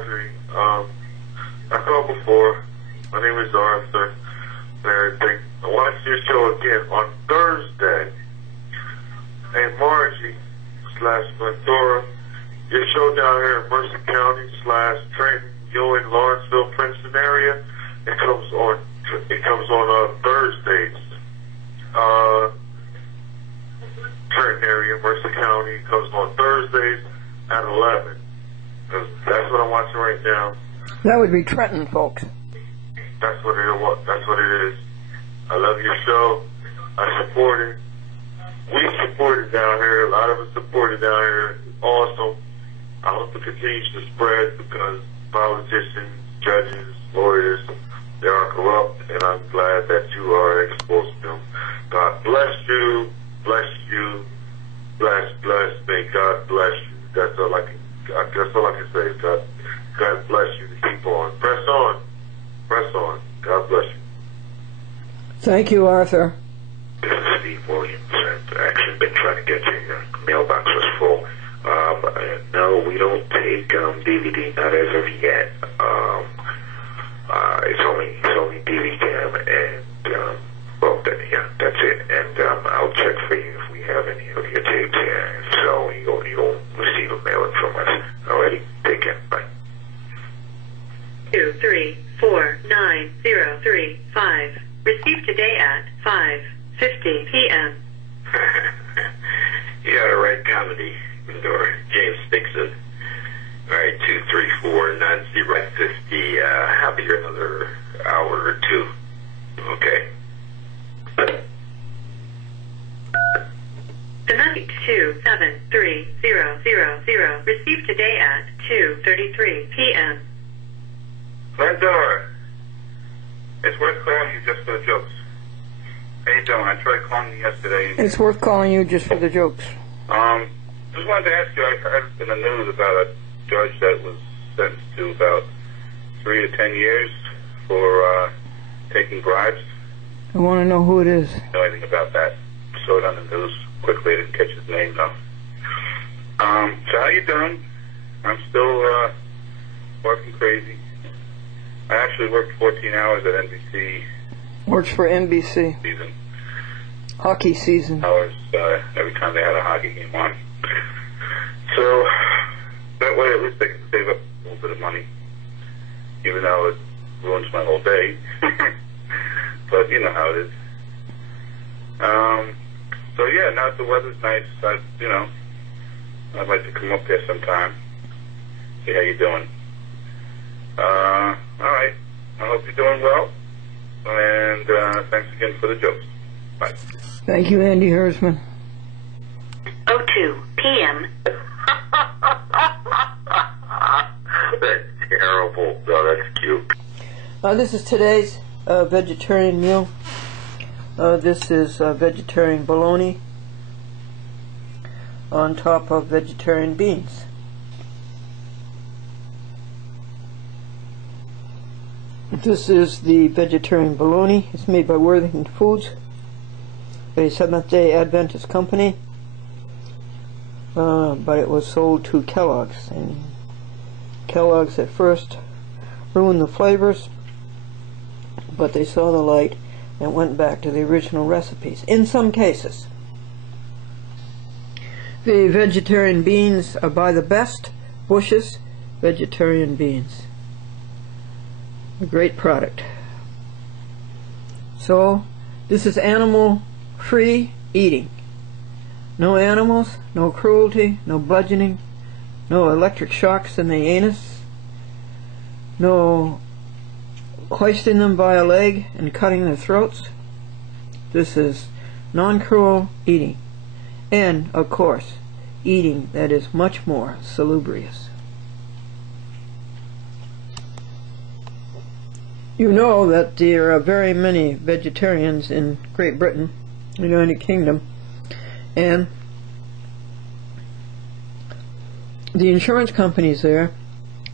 I called before. My name is Arthur and everything. I watched your show again on Thursday. Hey, Margie / Glendora, your show down here in Mercer County / Trenton, Ewing, Lawrenceville, Princeton area. It comes on Thursdays. Trenton area, Mercer County. It comes on Thursdays at 11. That's what I'm watching right now. That would be Trenton, folks. That's what it is. I love your show. I support it. We support it down here. A lot of us support it down here. It's awesome. I hope it continues to spread because politicians, judges, lawyers, they are corrupt, and I'm glad that you are exposed to them. God bless you. Bless you. Bless. May God bless you. That's all I can say. God bless you to keep on. Press on. Press on. God bless you. Thank you, Arthur. This is Steve Williams. I've actually been trying to get you. Your mailbox was full. No, we don't take DVD, not as of yet. It's only DVCam, and that's it. And I'll check for you if we have any of your tapes here. If so, you'll receive a mailing from us. Alrighty, take care. Bye. 2349035. Received today at 5:50 p.m. You got to write comedy, Glendora. James Dixon. All right, 2349050. I'll be here another hour or two. Okay. The message 273000. Received today at 2:33 p.m. Glendora, it's worth calling you just for the jokes. How you doing? I tried calling you yesterday. It's worth calling you just for the jokes. Just wanted to ask you, I heard in the news about a judge that was sentenced to about 3 to 10 years for taking bribes. I want to know who it is. Know anything about that? Saw it on the news quickly. I didn't catch his name though. So how you doing? I'm still working crazy. I actually worked 14 hours at NBC. Works for NBC. Season. Hockey season. Hours every time they had a hockey game on. So that way at least I can save up a little bit of money, even though it ruins my whole day. But you know how it is. So yeah, now that the weather's nice, I'd like to come up there sometime. See how you're doing. All right. I hope you're doing well. And thanks again for the jokes. Bye. Thank you, Andy Hersman. 02 p.m. That's terrible. No, that's cute. This is today's vegetarian meal. This is vegetarian bologna on top of vegetarian beans. This is the vegetarian bologna. It's made by Worthington Foods, a Seventh-day Adventist company, but it was sold to Kellogg's. And Kellogg's at first ruined the flavors, but they saw the light and went back to the original recipes, in some cases. The vegetarian beans are by the best, Bush's vegetarian beans. A great product. So, this is animal-free eating. No animals, no cruelty, no bludgeoning, no electric shocks in the anus, no hoisting them by a leg and cutting their throats. This is non-cruel eating. And, of course, eating that is much more salubrious. You know that there are very many vegetarians in Great Britain, the United Kingdom, and the insurance companies there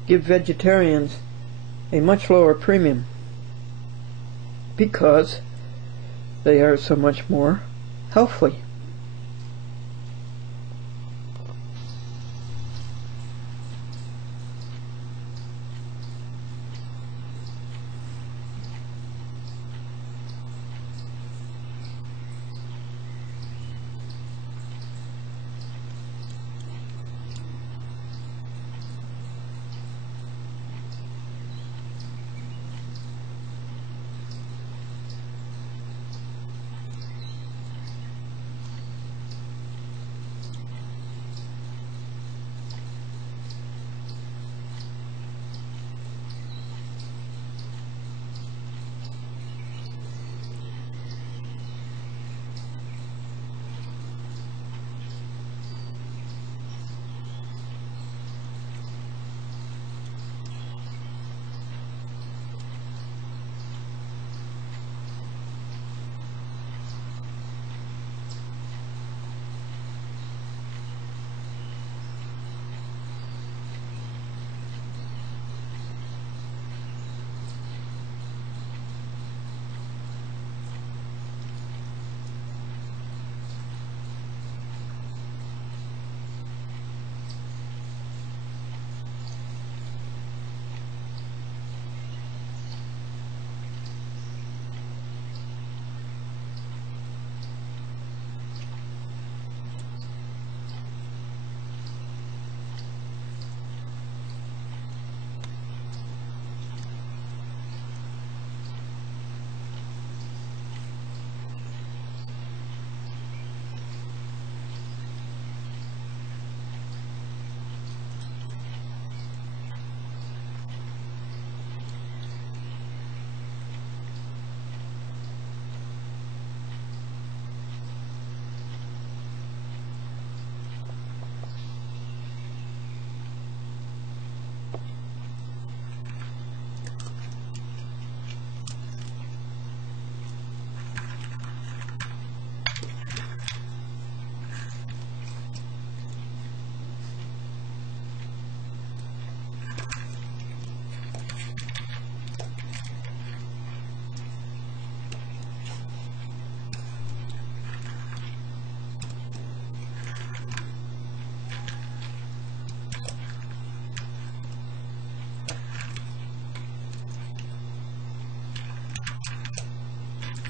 give vegetarians a much lower premium because they are so much more healthy.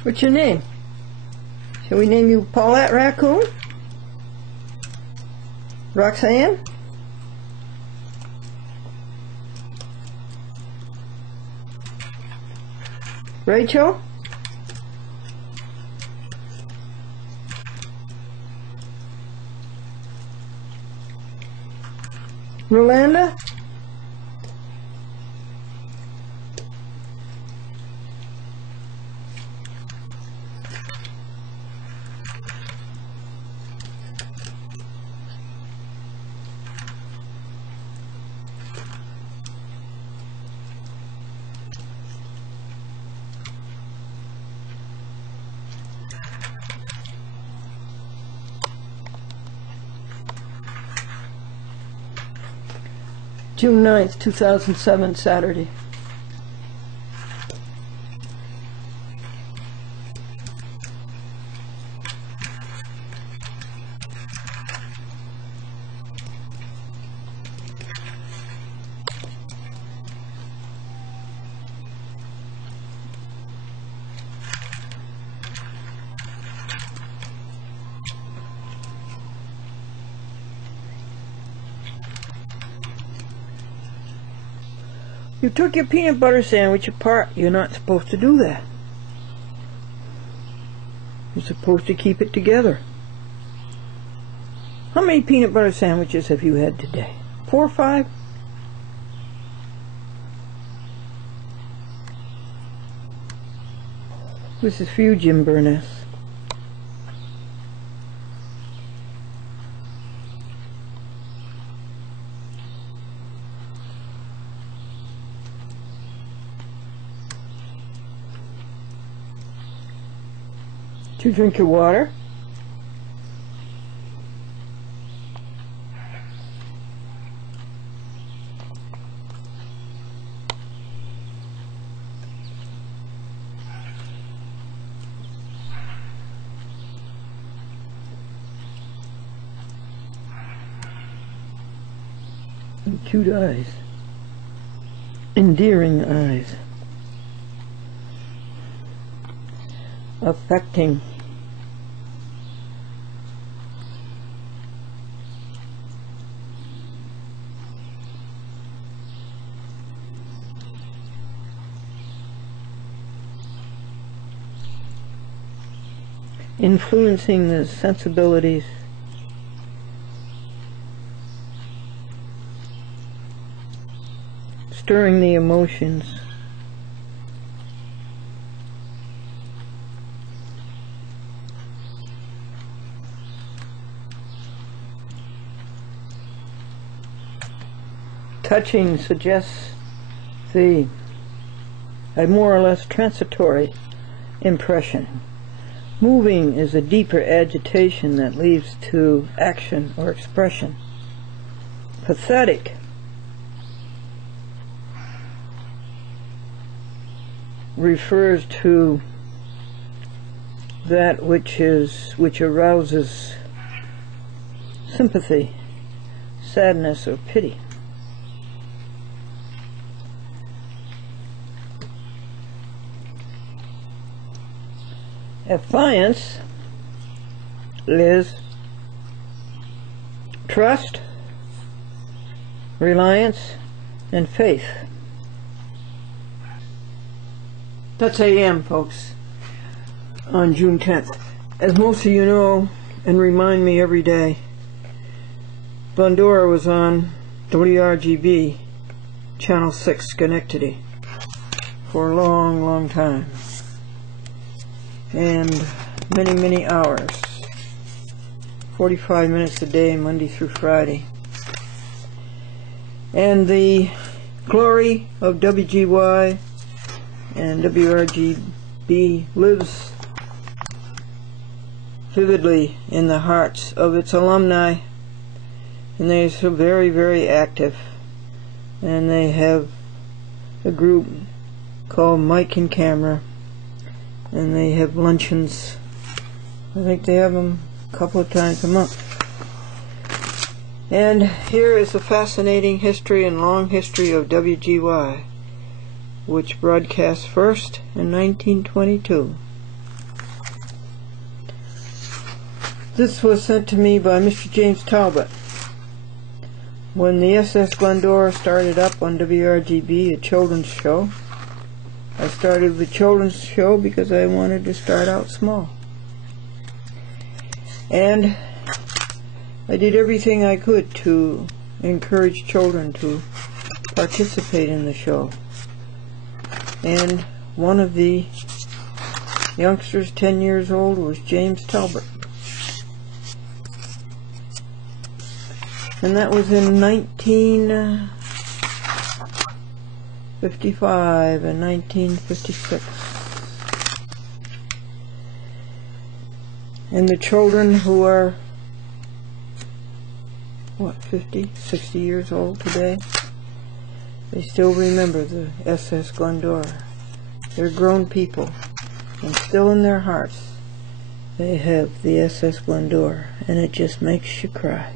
What's your name? Shall we name you Paulette Raccoon? Roxanne? Rachel? Rolanda? June 9th, 2007, Saturday. You took your peanut butter sandwich apart. You're not supposed to do that. You're supposed to keep it together. How many peanut butter sandwiches have you had today? 4 or 5? This is for you, Jim Burness. You drink your water. And cute eyes. Endearing eyes. Affecting. Influencing the sensibilities, stirring the emotions, touching suggests a more or less transitory impression. Moving is a deeper agitation that leads to action or expression. Pathetic refers to that which arouses sympathy, sadness, or pity. Affiance is trust, reliance, and faith. That's AM, folks, on June 10th. As most of you know, and remind me every day, Glendora was on WRGB, Channel 6, Schenectady, for a long, long time. And many, many hours. 45 minutes a day, Monday through Friday. And the glory of WGY and WRGB lives vividly in the hearts of its alumni, and they are so very, very active. And they have a group called Mike and Camera, and they have luncheons. I think they have them a couple of times a month. And here is a fascinating history and long history of WGY, which broadcast first in 1922. This was sent to me by Mr. James Talbot. When the SS Glendora started up on WRGB, a children's show, I started the children's show because I wanted to start out small. And I did everything I could to encourage children to participate in the show. And one of the youngsters, 10 years old, was James Talbot. And that was in 1955 and 1956. And the children who are, 50, 60 years old today, they still remember the SS Glendora. They're grown people, and still in their hearts they have the SS Glendora, and it just makes you cry.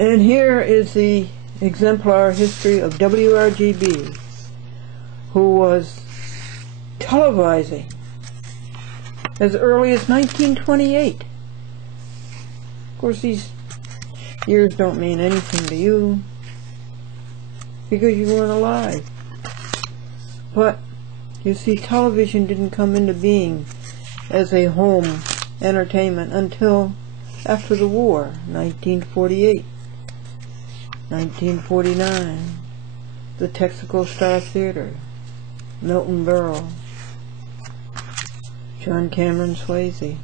And here is the exemplar history of WRGB, who was televising as early as 1928. Of course, these years don't mean anything to you because you weren't alive. But, you see, television didn't come into being as a home entertainment until after the war, 1948. 1949, the Texaco Star Theater, Milton Berle, John Cameron Swayze.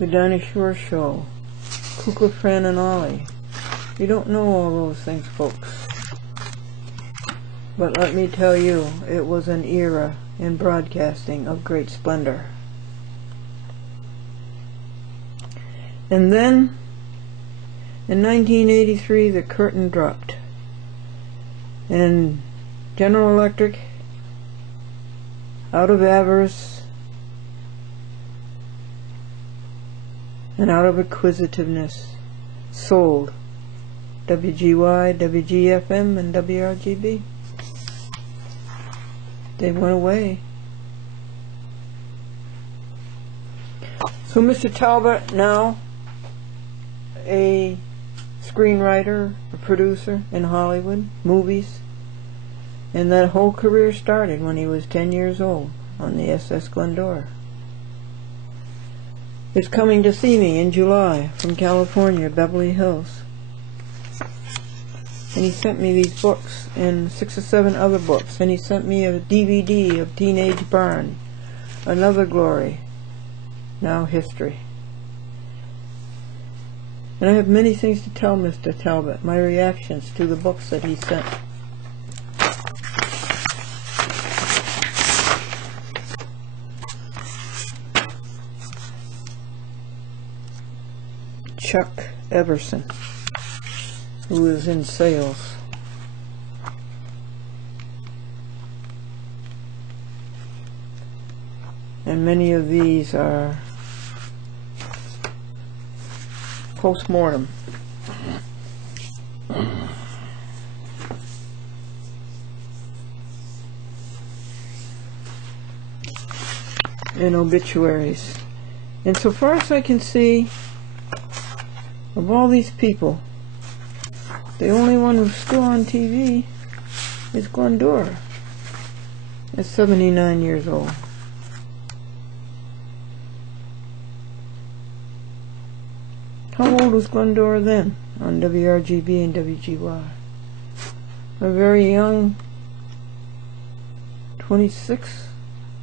The Dinah Shore Show, Kukla, Fran, and Ollie. You don't know all those things, folks. But let me tell you, it was an era in broadcasting of great splendor. And then, in 1983, the curtain dropped, and General Electric, out of avarice and out of acquisitiveness, sold WGY, WGFM, and WRGB. They went away. So Mr. Talbot, now a screenwriter, a producer in Hollywood, movies, and that whole career started when he was 10 years old on the SS Glendora. Is coming to see me in July from California, Beverly Hills. And he sent me these books and 6 or 7 other books, and he sent me a DVD of Teenage Barn, Another Glory, Now History. And I have many things to tell Mr. Talbot, my reactions to the books that he sent. Chuck Everson, who is in sales. And many of these are post-mortem. And obituaries. And so far as I can see, of all these people, the only one who's still on TV is Glendora at 79 years old. How old was Glendora then on WRGB and WGY? A very young 26,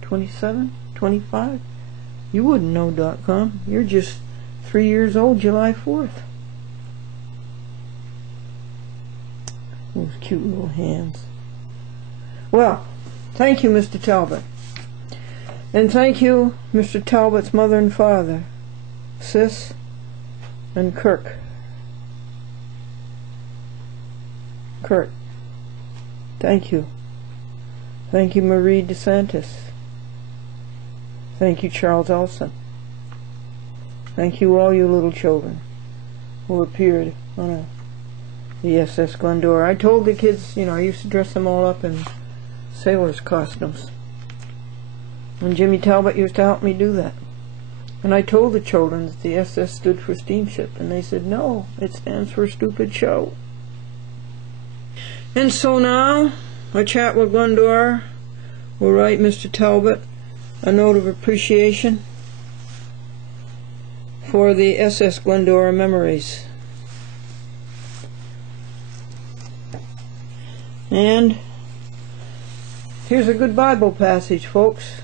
27, 25? You wouldn't know .com. You're just 3 years old, July 4th. Those cute little hands. Well, thank you, Mr. Talbot. And thank you, Mr. Talbot's mother and father, Sis and Kurt. Thank you. Thank you, Marie DeSantis. Thank you, Charles Elson. Thank you, all you little children who appeared on a the SS Glendora. I told the kids, I used to dress them all up in sailors' costumes. And Jimmy Talbot used to help me do that. And I told the children that the SS stood for steamship, and they said, no, it stands for stupid show. And so now, I chat with Glendora, will write Mr. Talbot a note of appreciation for the SS Glendora memories. And here's a good Bible passage, folks,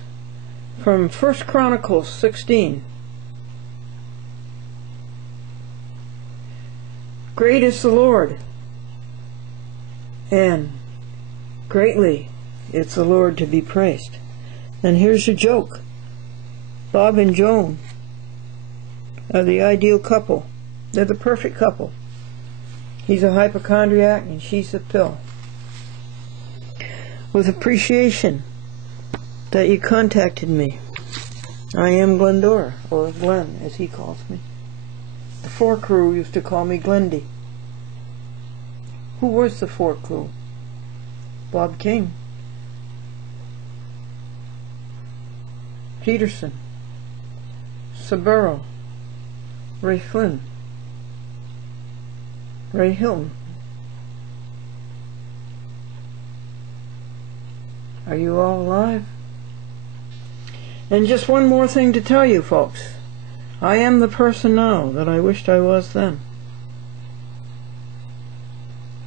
from 1 Chronicles 16. Great is the Lord, and greatly is the Lord to be praised. And here's a joke. Bob and Joan are the ideal couple. They're the perfect couple. He's a hypochondriac and she's a pill. With appreciation that you contacted me. I am Glendora, or Glenn as he calls me. The Four Crew used to call me Glendy. Who was the Four Crew? Bob King, Peterson, Saburo, Ray Flynn, Ray Hilton. Are you all alive? And just one more thing to tell you, folks. I am the person now that I wished I was then.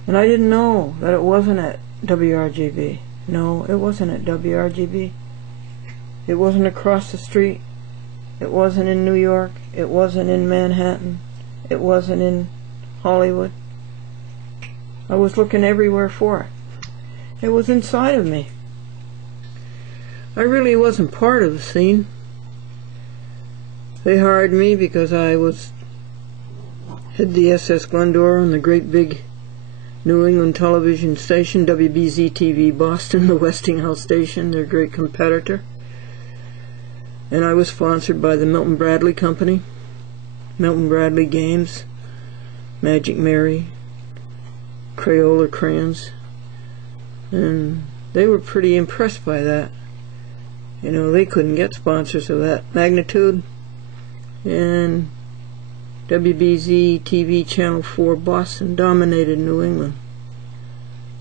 And I didn't know that it wasn't at WRGB. No, it wasn't at WRGB. It wasn't across the street. It wasn't in New York. It wasn't in Manhattan. It wasn't in Hollywood. I was looking everywhere for it. It was inside of me. I really wasn't part of the scene. They hired me because I had the SS Glendora on the great big New England television station, WBZ-TV Boston, the Westinghouse station, their great competitor. And I was sponsored by the Milton Bradley Company, Milton Bradley Games, Magic Mary, Crayola crayons. And they were pretty impressed by that. They couldn't get sponsors of that magnitude. And WBZ TV Channel 4 Boston dominated New England.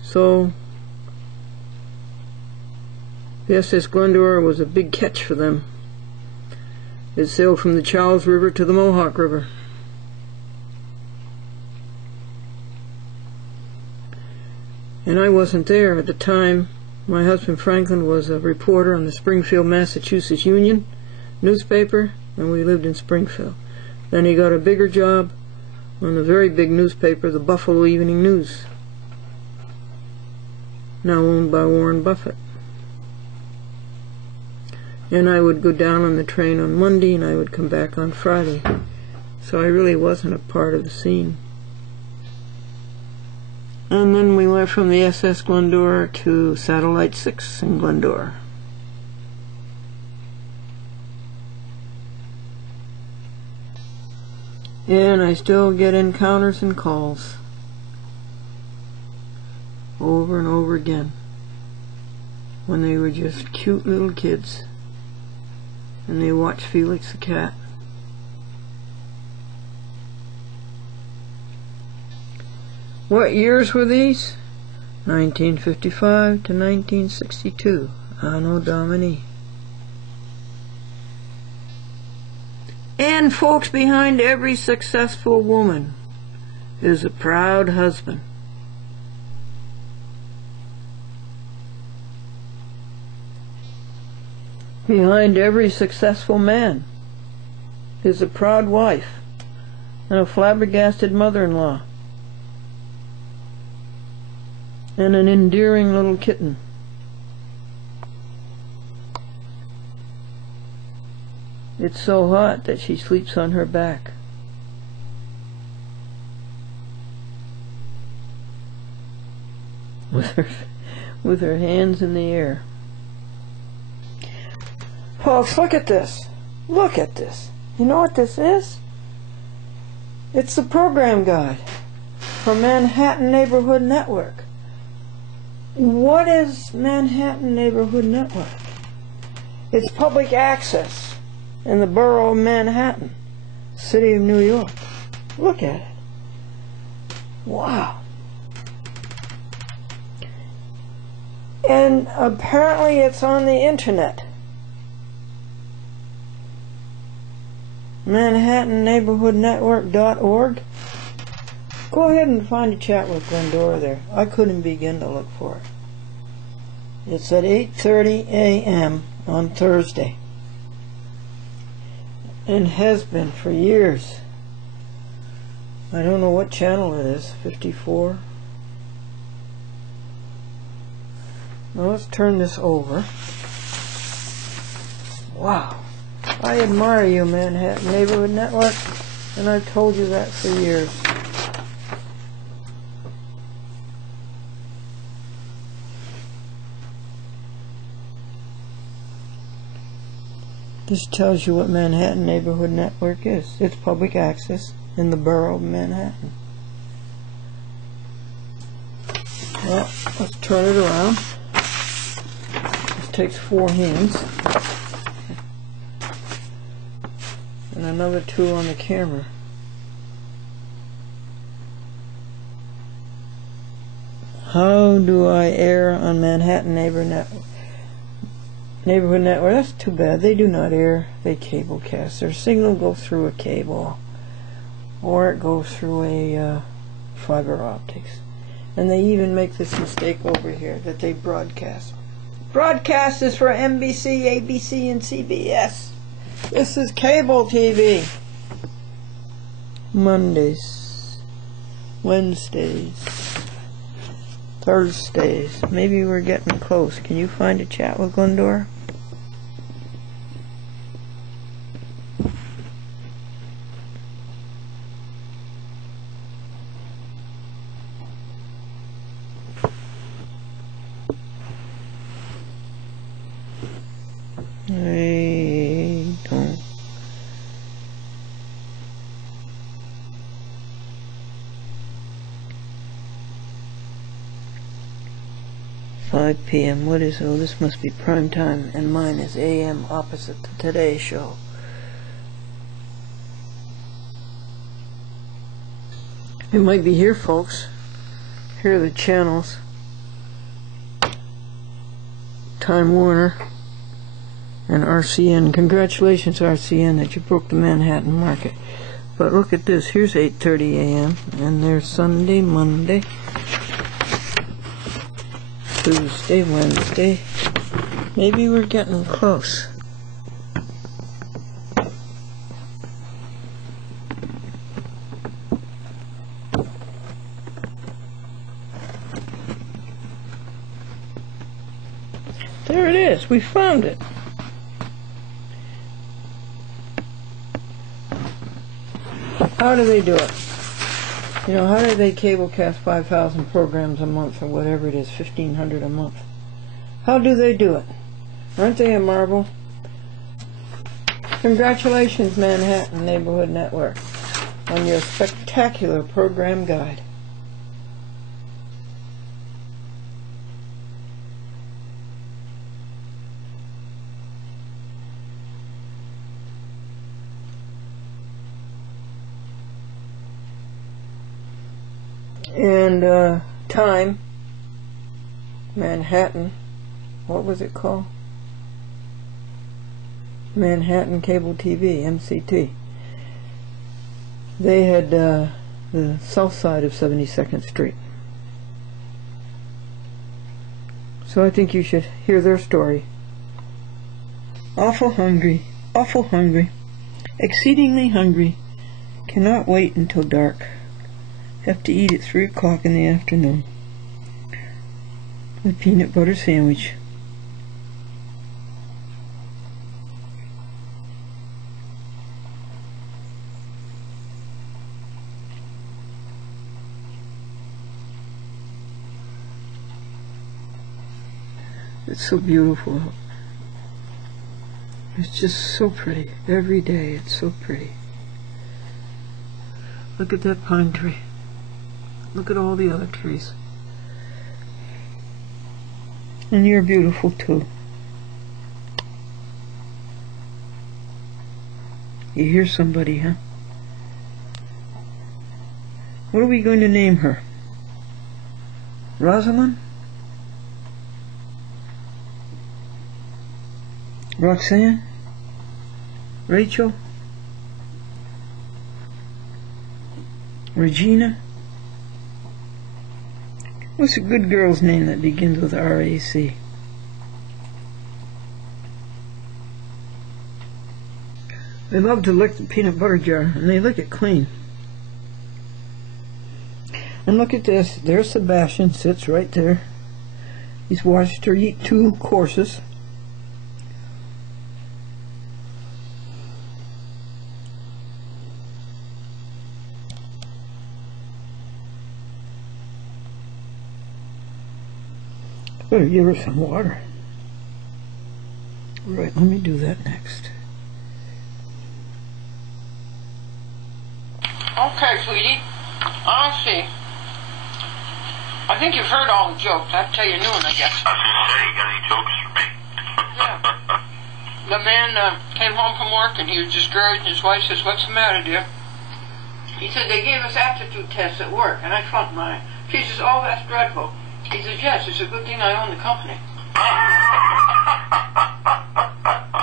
So the SS Glendora was a big catch for them. It sailed from the Charles River to the Mohawk River. And I wasn't there at the time. My husband Franklin was a reporter on the Springfield, Massachusetts Union newspaper, and we lived in Springfield. Then he got a bigger job on a very big newspaper, the Buffalo Evening News, now owned by Warren Buffett. And I would go down on the train on Monday and I would come back on Friday. So I really wasn't a part of the scene. And then we went from the SS Glendora to Satellite 6 in Glendora. And I still get encounters and calls over and over again when they were just cute little kids and they watched Felix the cat. What years were these? 1955 to 1962. Anno Domini. And folks, behind every successful woman is a proud husband. Behind every successful man is a proud wife and a flabbergasted mother-in-law and an endearing little kitten. It's so hot that she sleeps on her back. With her hands in the air. Folks, look at this. Look at this. You know what this is? It's the program guide. from Manhattan Neighborhood Network. What is Manhattan Neighborhood Network? It's public access in the borough of Manhattan, city of New York. Look at it. Wow. And apparently it's on the internet. ManhattanNeighborhoodNetwork.org. Go ahead and find a chat with Glendora there. I couldn't begin to look for it. It's at 8:30 a.m. on Thursday. And has been for years. I don't know what channel it is. 54. Now let's turn this over. Wow. I admire you, Manhattan Neighborhood Network, and I've told you that for years. This tells you what Manhattan Neighborhood Network is. It's public access in the borough of Manhattan. Well, let's turn it around. This takes 4 hands. And another 2 on the camera. How do I air on Manhattan Neighborhood Network? That's too bad. They do not air. They cablecast. Their signal goes through a cable, or it goes through a fiber optics. And they even make this mistake over here that they broadcast. Broadcast is for NBC, ABC, and CBS. This is cable TV. Mondays, Wednesdays, Thursdays. Maybe we're getting close. Can you find a chat with Glendora? I don't. 5 p.m. What is? Oh, this must be prime time, and mine is a.m. opposite the Today Show. It might be here, folks. Here are the channels. Time Warner and RCN. Congratulations, RCN, that you broke the Manhattan market. But look at this. Here's 8:30 a.m. and there's Sunday, Monday, Tuesday, Wednesday. Maybe we're getting close. There it is. We found it. How do they do it? You know, how do they cablecast 5,000 programs a month, or whatever it is, 1,500 a month? How do they do it? Aren't they a marvel? Congratulations, Manhattan Neighborhood Network, on your spectacular program guide. And time, Manhattan, what was it called? Manhattan Cable TV, MCT. They had the south side of 72nd Street. So I think you should hear their story. Awful hungry, exceedingly hungry, cannot wait until dark. Have to eat at 3 o'clock in the afternoon. A peanut butter sandwich. It's so beautiful. It's just so pretty. Every day it's so pretty. Look at that pine tree. Look at all the other trees. And you're beautiful too. You hear somebody, huh? What are we going to name her? Rosalind? Roxanne? Rachel? Regina? What's a good girl's name that begins with R-A-C? They love to lick the peanut butter jar, and they lick it clean. And look at this. There's Sebastian, sits right there. He's watched her eat 2 courses. Better give her some water. Right, let me do that next. Okay, sweetie. I'll see. I think you've heard all the jokes. I have to tell you a new one, I guess. I was going to say, you got any jokes for me? Yeah. The man came home from work and he was discouraged, and his wife says, "What's the matter, dear?" He said, "They gave us aptitude tests at work and I flunked mine." She says, "Oh, that's dreadful." He says, "Yes, it's a good thing I own the company."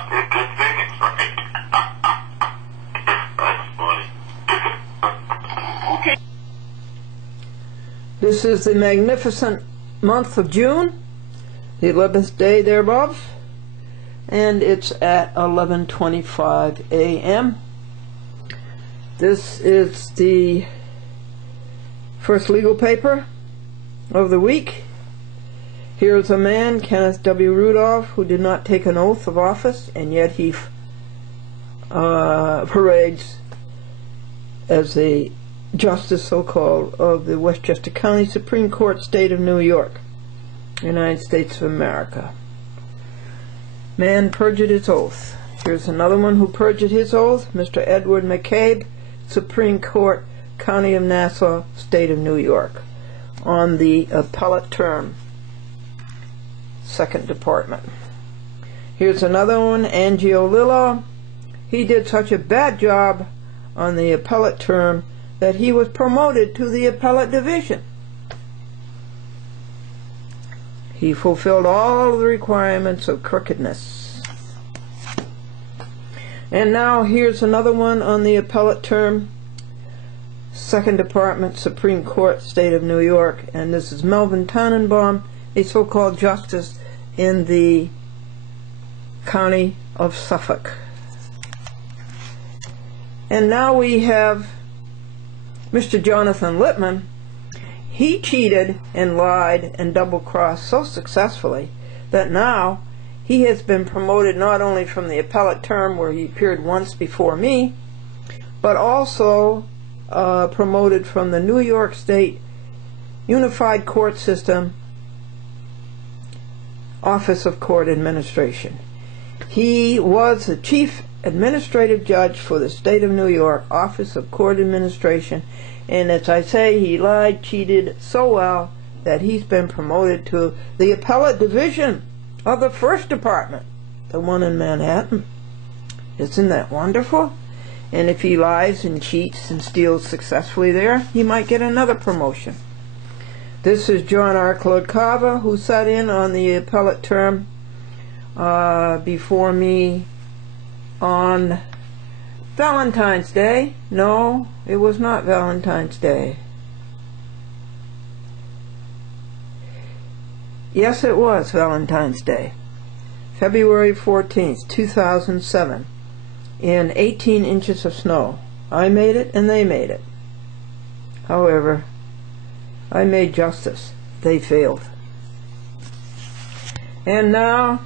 Good thing it's right. That's funny. Okay. This is the magnificent month of June, the 11th day thereof, and it's at 11:25 a.m. This is the first legal paper of the week. Here's a man, Kenneth W. Rudolph, who did not take an oath of office, and yet he parades as a justice, so-called, of the Westchester County Supreme Court, State of New York, United States of America. Man perjured his oath. Here's another one who perjured his oath, Mr. Edward McCabe, Supreme Court, County of Nassau, State of New York, on the appellate term, Second Department. Here's another one, Angio Lillo. He did such a bad job on the appellate term that he was promoted to the appellate division. He fulfilled all of the requirements of crookedness. And now here's another one on the appellate term, Second Department, Supreme Court, State of New York, and this is Melvin Tannenbaum, a so-called justice in the County of Suffolk. And now we have Mr. Jonathan Lippman. He cheated and lied and double-crossed so successfully that now he has been promoted not only from the appellate term, where he appeared once before me, but also promoted from the New York State Unified Court System Office of Court Administration. He was the Chief Administrative Judge for the State of New York Office of Court Administration, and as I say, he lied, cheated so well that he's been promoted to the appellate division of the First Department, the one in Manhattan. Isn't that wonderful? And if he lies and cheats and steals successfully there, he might get another promotion. This is John R. Claude Carver, who sat in on the appellate term before me on Valentine's Day. No, it was not Valentine's Day. Yes, it was Valentine's Day. February 14th, 2007, in 18 inches of snow. I made it and they made it. However, I made justice. They failed. And now